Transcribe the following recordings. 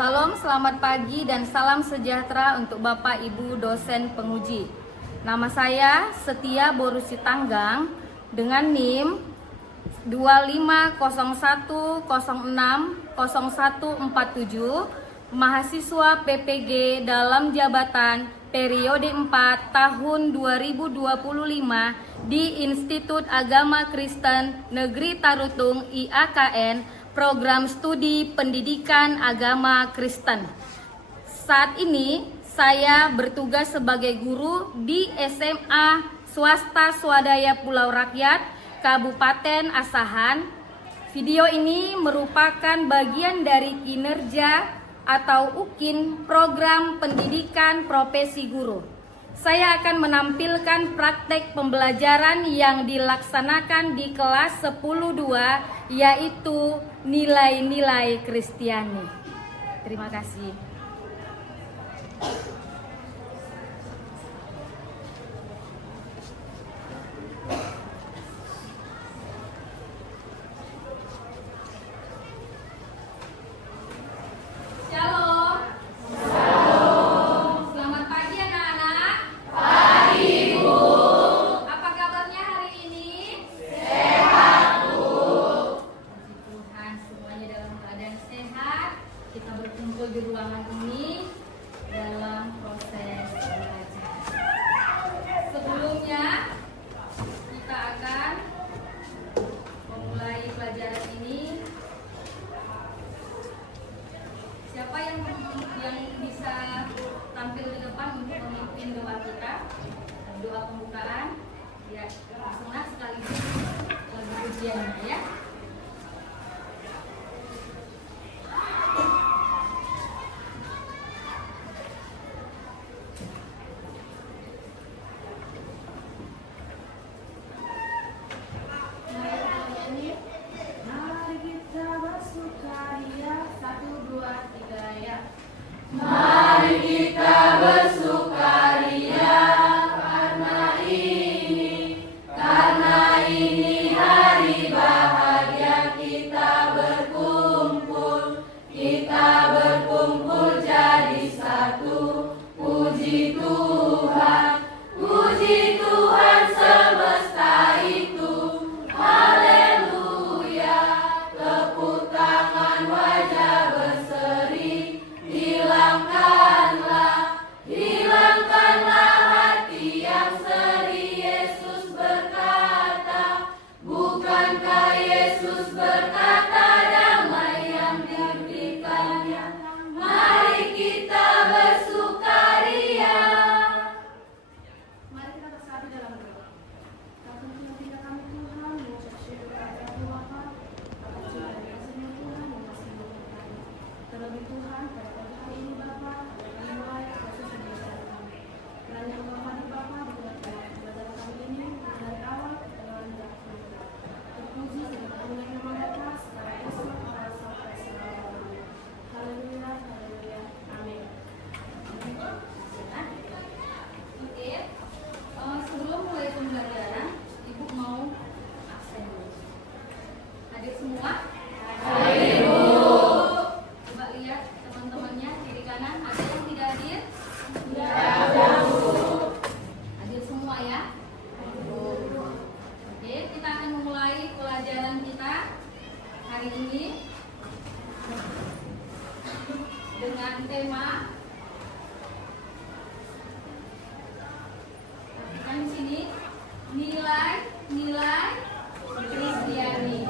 Salam, selamat pagi dan salam sejahtera untuk Bapak Ibu dosen penguji. Nama saya Setia Borusi Tanggang dengan NIM 2501060147, mahasiswa PPG dalam jabatan periode 4 tahun 2025 di Institut Agama Kristen Negeri Tarutung IAKN, Program Studi Pendidikan Agama Kristen. Saat ini saya bertugas sebagai guru di SMA Swasta Swadaya Pulau Rakyat, Kabupaten Asahan. Video ini merupakan bagian dari kinerja atau UKIN Program Pendidikan Profesi Guru. Saya akan menampilkan praktek pembelajaran yang dilaksanakan di kelas 10.2, yaitu nilai-nilai Kristiani. Terima kasih. Kita berkumpul di ruangan ini dalam proses belajar. Sebelumnya kita akan memulai pelajaran ini. Siapa yang bisa tampil di depan untuk memimpin doa kita? Doa pembukaan. Ya, langsung sekaligus lagu ujiannya ya. Mari kita bersukaria karena ini hari bahagia kita berkumpul jadi satu. Puji Tuhan semesta itu, haleluya. Tepuk tangan, wajah berseri. Hilangkanlah hati yang seri. Yesus berkata, bukankah Yesus berkata damai yang diberikannya? Mari kita bersukaria. Mari kita bersatu dalam doa. Kami tidak kami Tuhan, mengucap syukur kepada Tuhan atas segala kasih-Nya Tuhan yang masih memberi kami. Terlebih Tuhan, pada pagi hari ini Bapa, kami mulai proses belajar kami. Kiranya Engkau hadir Bapa di tengah-tengah pelajaran kami ini dari awal ke tengah hingga akhir. Terpuji segala punya nama Bapa, sekarang esok, pada sampai selama-lamanya. Haleluya, haleluya, amin. Oke, sebelum mulai pembelajaran, Ibu mau absen dulu. Hadir semua? Hadir, Bu. Coba lihat teman-temannya kiri kanan, ada yang tidak hadir? Ya, ada, Bu. Hadir semua ya? Oke, kita akan memulai pelajaran kita hari ini dengan tema. Perhatikan di sini, nilai-nilai Kristiani.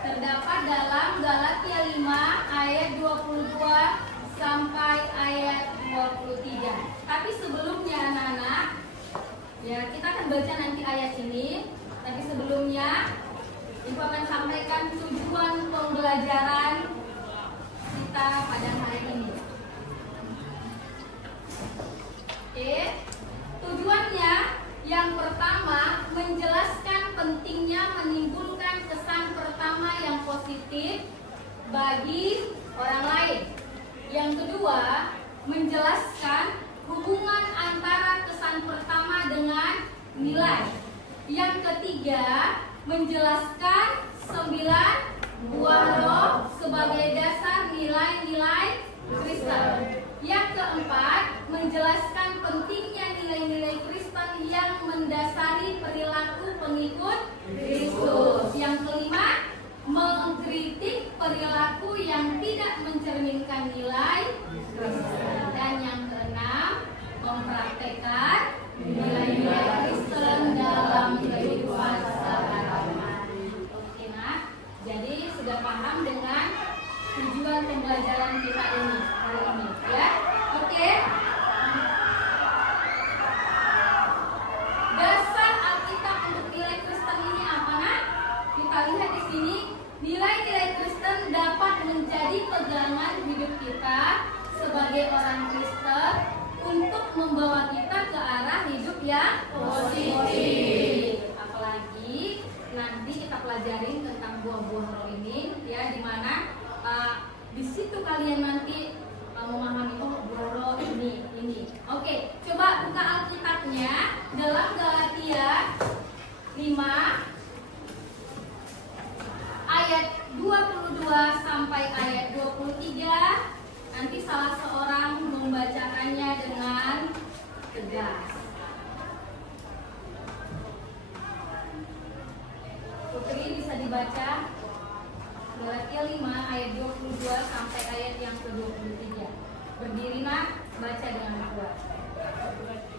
Terdapat dalam Galatia 5 ayat 22 sampai ayat 23. Tapi sebelumnya anak-anak, ya kita akan baca nanti ayat ini. Tapi sebelumnya, Ibu akan sampaikan tujuan pembelajaran kita pada hari ini. Oke, tujuannya yang pertama menjelaskan pentingnya menimbulkan kesan pertama yang positif bagi orang lain. Yang kedua, menjelaskan hubungan antara kesan pertama dengan nilai. Yang ketiga, menjelaskan 9 buah roh sebagai dasar nilai-nilai Kristiani. pengikut Kristus. Yang kelima, mengkritik perilaku yang tidak mencerminkan nilai Kristen. Dan yang keenam, mempraktekkan nilai-nilai Kristen dalam kehidupan sehari-hari. Oke, nak. Jadi sudah paham dengan tujuan pembelajaran kita ini hari ini, ya? Oke. Dasar Alkitab untuk nilai Kristen ini apa, nak? Kita lihat di sini, nilai-nilai Kristen dapat menjadi pegangan hidup kita sebagai orang Kristen untuk membawa kita ke arah hidup yang positif. Apalagi nanti kita pelajarin tentang buah-buah roh ini, ya, di mana di situ kalian nanti memahami buah roh ini. Oke, coba buka Alkitabnya dalam Galatia 5 ayat 22 sampai ayat 23. Nanti salah seorang membacakannya dengan tegas. Putri bisa dibaca Galatia 5 ayat 22 sampai ayat yang ke-23. Berdiri, nak, baca dengan kuat.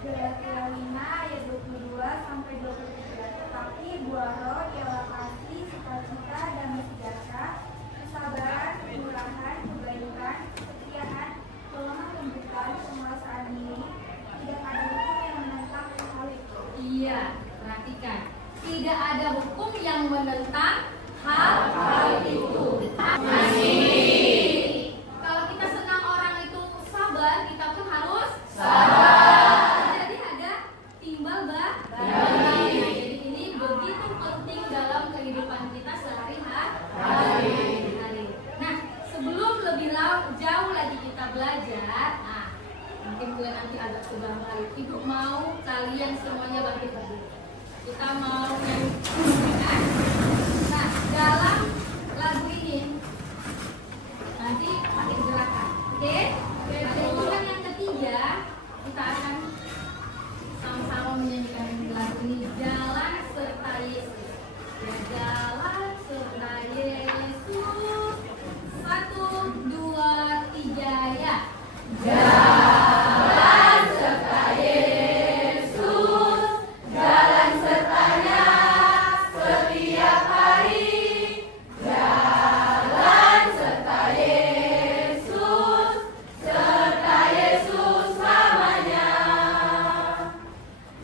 Galatia 5 ayat 22 sampai 23. Tetapi buah roh ialah kasih, sukacita, damai sejahtera, kesabaran, kemurahan, kebaikan, kesetiaan, kelemah lembutan, penguasaan diri. Tidak ada hukum yang menentang hal itu. Iya, perhatikan. Tidak ada hukum yang menentang hal itu. Amin. Kalau kita senang orang itu sabar, kita pun harus sabar. Jadi ada timbal balik. Jadi ini begitu penting dalam kehidupan kita sehari-hari. Nah, sebelum lebih jauh lagi kita belajar, mungkin gue nanti agak sudah balik. Ibu mau kalian semuanya bangkit berdiri. Kita mau nyanyikan. Nah, dalam lagu ini nanti pakai gerakan, oke? Pada bulan yang ketiga kita akan sama-sama menyanyikan lagu ini, Jalan Serta Yesus. Ya, jalan serta Yesus. 1, 2, 3, ya. Jalan serta Yesus, jalan sertanya setiap hari. Jalan serta Yesus selamanya.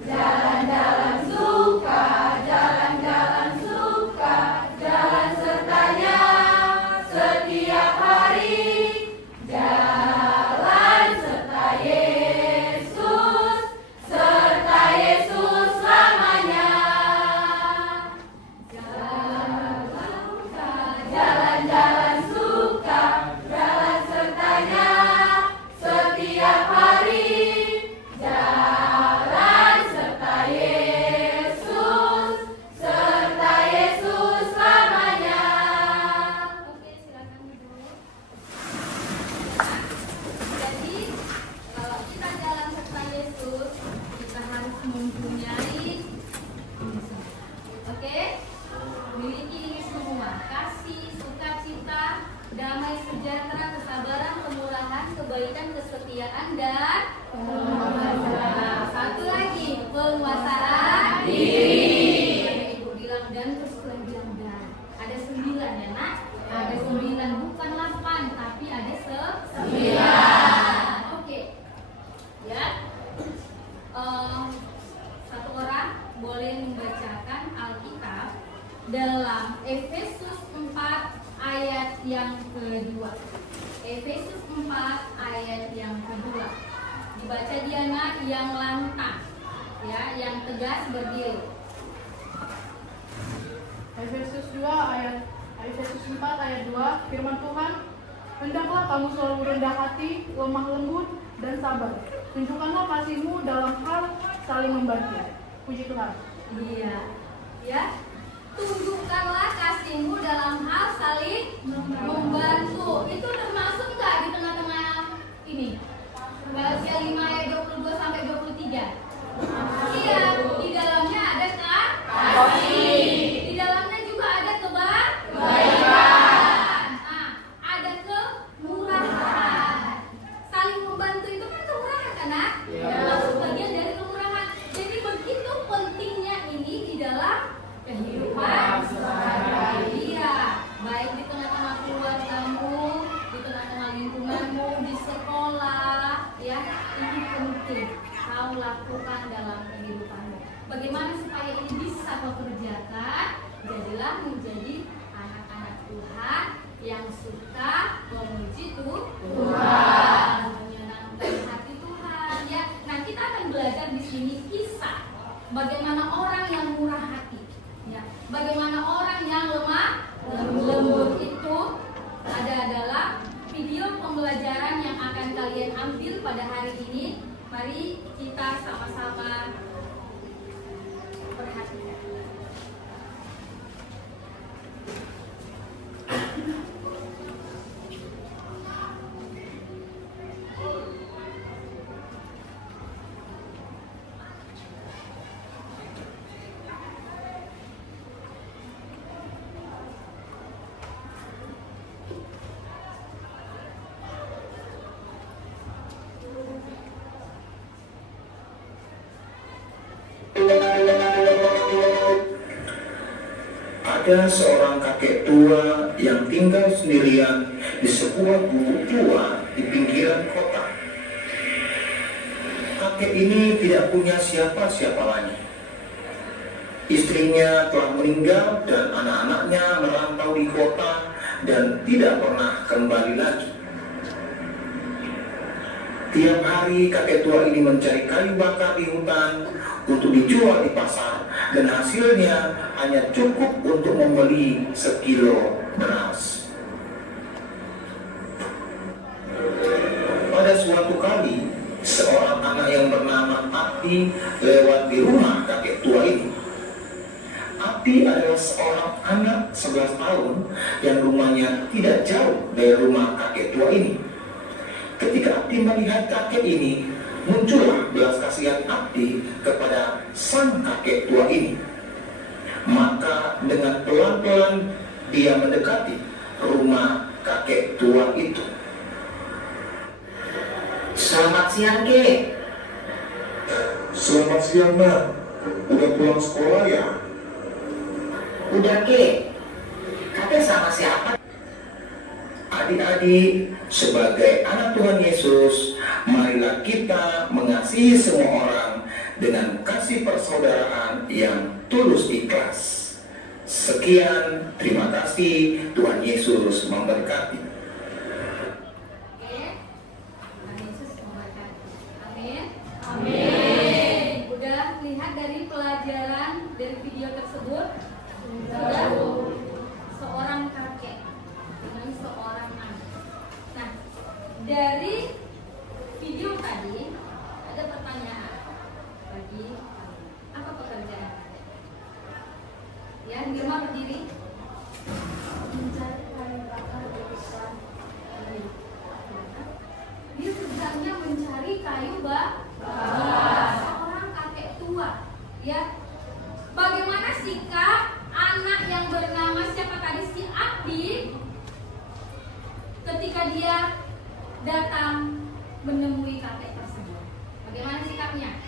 Jalan-jalan suka, jalan-jalan suka, jalan sertanya setiap hari. Jalan serta Yesus selamanya. Jalan-jalan suka, jalan sertanya setiap hari. Jalan serta Yesus selamanya. Oke, silakan duduk. Jadi, kalau kita jalan serta Yesus, kita harus mempunyai ini semua. Oke? Miliki ini semua: kasih, sukacita, damai sejahtera, kesabaran, kemurahan, kebaikan, kesetiaan, dan penguasaan. Satu lagi, penguasaan diri. Ibu bilang dan, terus kalian bilang dan. Ada 9, ya, nak? Ada 9, bukan 8, tapi ada 9. Oke. Ya. Satu orang boleh membacakan Alkitab dalam Efesus 4 ayat yang kedua. Efesus 4 ayat yang kedua. Dibaca Diana yang lantang, ya, yang tegas berdiri. Efesus 4 ayat 2, firman Tuhan, hendaklah kamu selalu rendah hati, lemah lembut, dan sabar. Tunjukkanlah kasihmu dalam hal saling membantu. Puji Tuhan. Iya, ya. Tunjukkanlah kasihmu dalam hal saling membantu. Itu termasuk nggak di tengah-tengah ini? Galatia 5 ayat 22 sampai 23. Iya, di dalamnya ada kan? rutin kau lakukan dalam kehidupanmu. Bagaimana supaya ini bisa kau kerjakan? Jadilah menjadi anak-anak Tuhan yang suka memuji Tuhan, menyenangkan hati Tuhan. Ya, nah kita akan belajar di sini kisah bagaimana orang yang murah hati, ya, bagaimana orang yang lemah lembut itu ada dalam video pembelajaran yang akan kalian ambil pada hari ini. Mari kita sama-sama perhatikan. Ada seorang kakek tua yang tinggal sendirian di sebuah gubuk tua di pinggiran kota. Kakek ini tidak punya siapa-siapa lagi. Istrinya telah meninggal dan anak-anaknya merantau di kota dan tidak pernah kembali lagi. Tiap hari kakek tua ini mencari kayu bakar di hutan untuk dijual di pasar, dan hasilnya hanya cukup untuk membeli sekilo beras. Pada suatu kali, seorang anak yang bernama Abdi lewat di rumah kakek tua ini. Abdi adalah seorang anak 11 tahun yang rumahnya tidak jauh dari rumah kakek tua ini. Ketika Abdi melihat kakek ini, muncullah belas kasihan Abdi kepada sang kakek tua ini. Maka dengan pelan-pelan dia mendekati rumah kakek tua itu. Selamat siang, Kek. Selamat siang, Nak. Udah pulang sekolah ya? Udah, Kek. Kakek sama siapa? Adik-adik, sebagai anak Tuhan Yesus, marilah kita mengasihi semua orang dengan kasih persaudaraan yang tulus ikhlas. Sekian, terima kasih. Tuhan Yesus memberkati. Oke, Tuhan Yesus memberkati. Amin. Amin. Udah lihat dari pelajaran dari video tersebut? Sudah. Seorang kakek dengan seorang anak. Nah, dari video tadi ada pertanyaan bagi apa pekerjaan? Ya, Nirma berdiri. Mencari kayu bakar di hutan. Dia kerjanya mencari kayu bakar. Seorang kakek tua, ya. Bagaimana sikap anak yang bernama siapa tadi, si Abdi, ketika dia datang menemui kakek tersebut? Bagaimana sikapnya?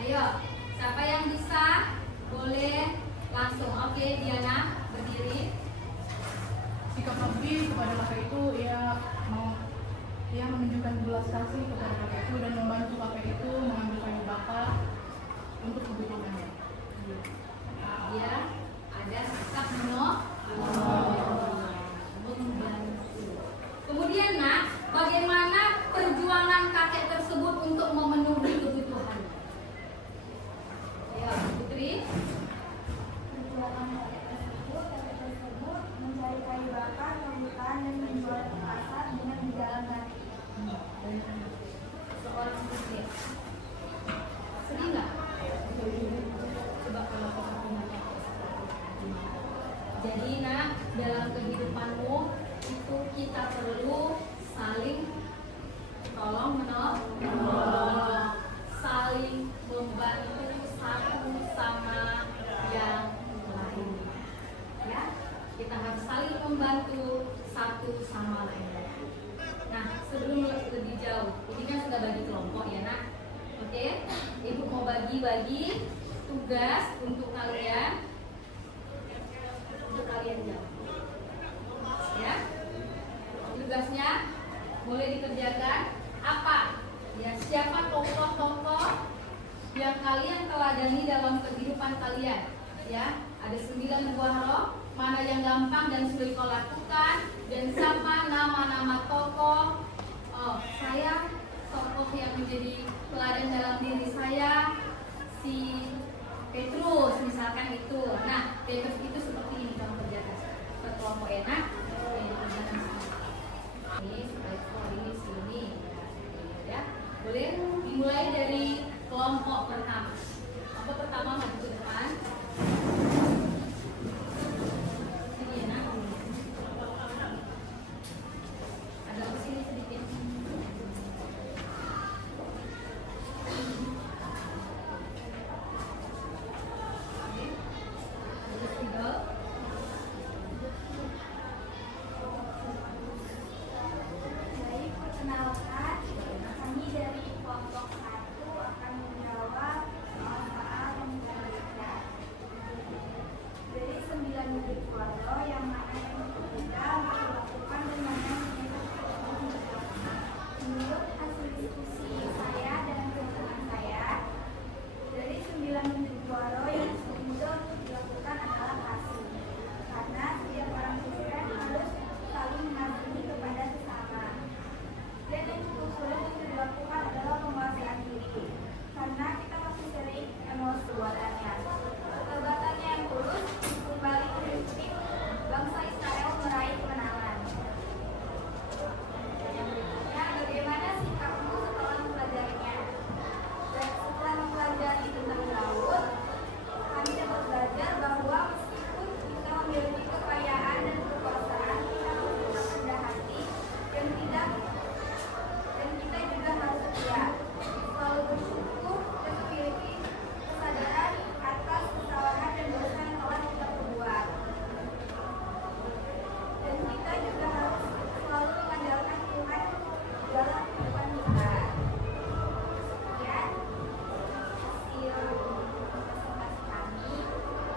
Ayo, siapa yang bisa? Boleh langsung. Oke, Diana berdiri. Sikap Abdi kepada kakek itu, ia menunjukkan belas kasih kepada kakek itu dan membantu kakek itu mengambil kayu bakar untuk kebutuhannya. Dia ada sikap membantu. Kemudian, Nak, bagaimana perjuangan kakek tersebut untuk memenuhi kebutuhannya? Ayo, Putri. Perjuangan kakek tersebut mencari kayu bakar ke hutan dan menjual ke pasar dengan berjalan kaki. Seorang putri. Sedih nggak? Coba kalau kita punya kakek seperti ini. Jadi, Nak, dalam kehidupanmu itu kita perlu saling tolong menolong, saling membantu satu sama yang lain. Ya, kita harus saling membantu satu sama lain. Nah, sebelum lebih jauh, ini kan sudah bagi kelompok ya, Nak. Oke, Ibu mau bagi-bagi tugas untuk kalian jawab. Ya, tugasnya boleh dikerjakan apa? Ya, siapa tokoh-tokoh depan kalian. Ya, ada 9 buah roh. Mana yang gampang dan sulit kau lakukan, dan siapa nama-nama tokoh. Oh, saya tokoh yang menjadi teladan dalam diri saya, si Petrus misalkan itu. Nah, Petrus itu seperti ini kamu kerjakan. Kelompok enak, ini supaya ini sini. Ya, boleh dimulai dari kelompok pertama. Kelompok pertama maju ke depan. Sini ya, nak. Agak ke sini sedikit. Baik, perkenalkan, kami dari kelompok 1 akan menjawab soal yang diberikan. Dari 9 unit foto yang mana yang tidak dilakukan dan mana yang tidak dilakukan. Menurut hasil diskusi saya dan teman-teman saya, dari 9 unit foto yang mudah untuk dilakukan adalah kasih. Karena setiap orang Kristen harus saling mengasihi kepada sesama. Dan yang cukup sulit untuk dilakukan adalah penguasaan diri, karena kita masih sering emosi buatannya. Perbatannya yang tulus kembali memimpin bangsa Israel meraih kemenangan. Yang berikutnya, bagaimana sikapmu setelah mempelajarinya? Dan setelah mempelajari tentang Daud, kami dapat belajar bahwa meskipun kita memiliki kekayaan dan kekuasaan, kita harus tetap rendah hati dan kita juga harus setia, selalu bersyukur dan memiliki kesadaran atas kesalahan dan dosa yang telah kita perbuat. Dan kita juga harus selalu mengandalkan Tuhan dalam kehidupan kita. Sekian hasil presentasi kami.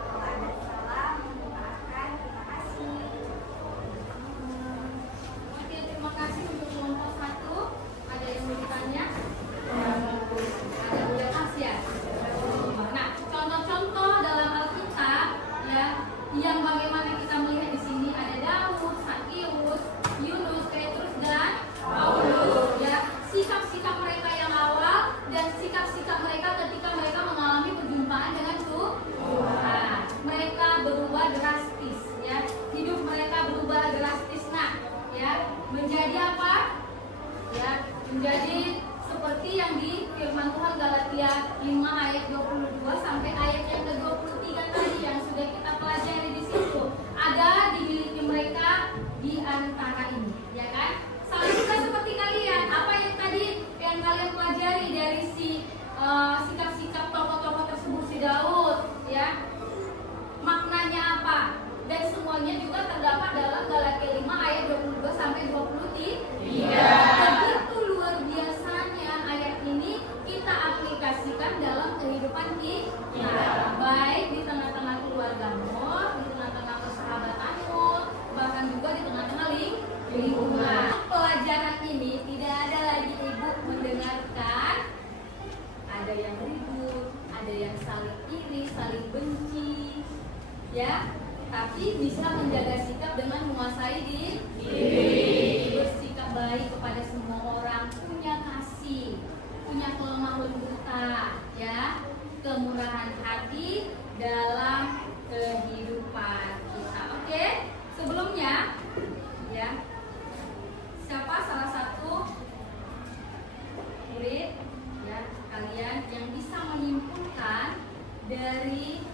Kalau ada salah, mohon maafkan. Terima kasih. Oke, terima kasih untuk kelompok 1. Ada yang mau ditanya? Ada udah ya. Nah, contoh-contoh dalam Alkitab ya, yang bagaimana kita melihat di sini ada Daud, Sakius, Yunus, Petrus dan Paulus. Ya, sikap-sikap mereka yang awal dan sikap-sikap mereka ketika mereka mengalami perjumpaan dengan Tuhan. Mereka berubah drastis, ya. Hidup mereka berubah drastis, nah, ya. Menjadi apa? Ya, menjadi seperti yang di firman Tuhan Galatia 5 ayat 22 sampai ayat yang ke-23 tadi yang sudah kita pelajari di situ. Ada dimiliki mereka di antara ini, ya kan? Sama juga seperti kalian, apa yang tadi yang kalian pelajari dari sikap-sikap tokoh-tokoh tersebut, si Daud, ya. Maknanya apa? Dan semuanya juga terdapat dalam Galatia 5 ayat 22 sampai 23. Begitu luar biasanya ayat ini kita aplikasikan dalam kehidupan kita, baik di tengah-tengah keluargamu, di tengah-tengah persahabatanmu, bahkan juga di tengah-tengah lingkungan. Pelajaran ini tidak ada lagi ibu mendengarkan ada yang ribut, ada yang saling iri, saling benci, ya. Tapi bisa menjaga sikap dengan menguasai diri, bersikap baik kepada semua orang, punya kasih, punya kelemah lembutan, ya, kemurahan hati dalam kehidupan kita. Oke, sebelumnya, ya, siapa salah satu murid, ya, kalian yang bisa menyimpulkan dari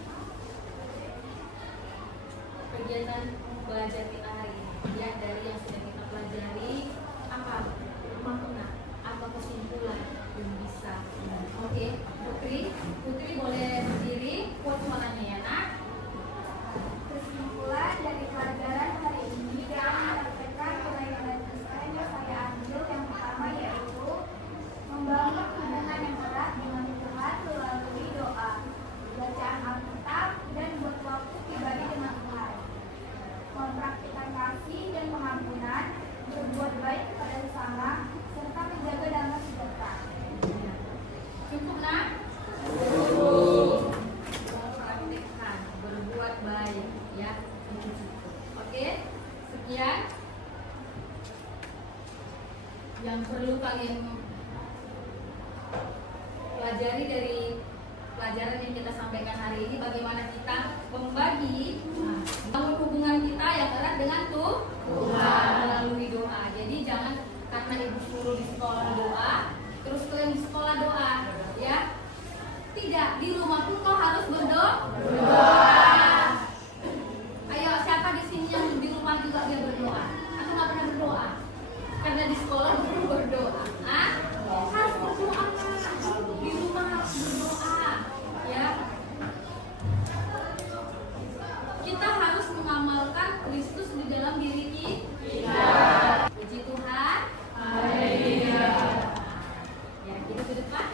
kegiatan belajar kita hari ini, ya, dari yang sudah kita pelajari, apa makna, apa kesimpulan yang bisa. Oke, Putri boleh berdiri, quote suaranya ya, nak. Kesimpulan dari pelajaran hari ini, perlu kalian pelajari dari pelajaran yang kita sampaikan hari ini, bagaimana kita membagi bangun hubungan kita yang erat dengan Tuhan melalui doa. Jadi jangan karena ibu suruh di sekolah doa, terus kalian di sekolah doa, ya. Tidak, di rumah pun kau harus berdoa. Ayo, siapa di sini yang di rumah juga dia berdoa? Aku nggak pernah berdoa. Karena di sekolah dulu berdoa. Harus berdoa. Di rumah harus berdoa, ya. Kita harus mengamalkan Kristus di dalam diri kita. Puji Tuhan. Haleluya. Ya, kita ke depan.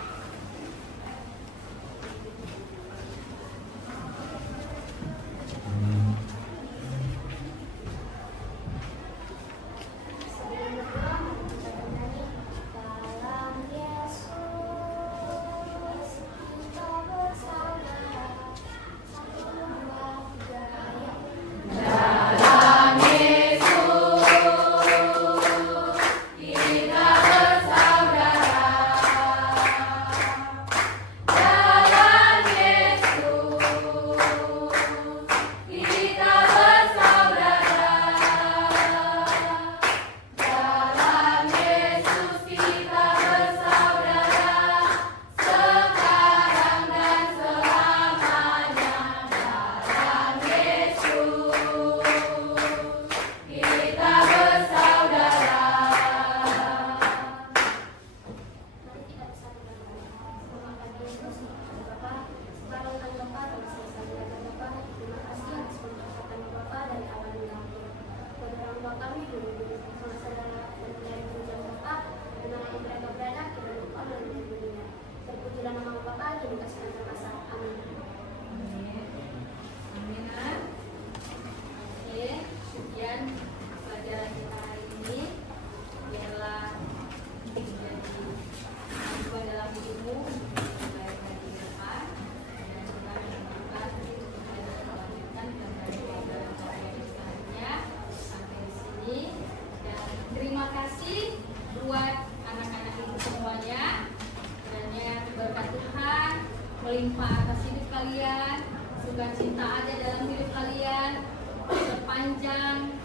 Melimpah atas hidup kalian, sukacita ada dalam hidup kalian sepanjang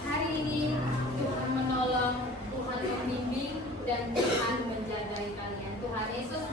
hari ini. Tuhan menolong, Tuhan membimbing, dan Tuhan menjaga kalian. Tuhan Yesus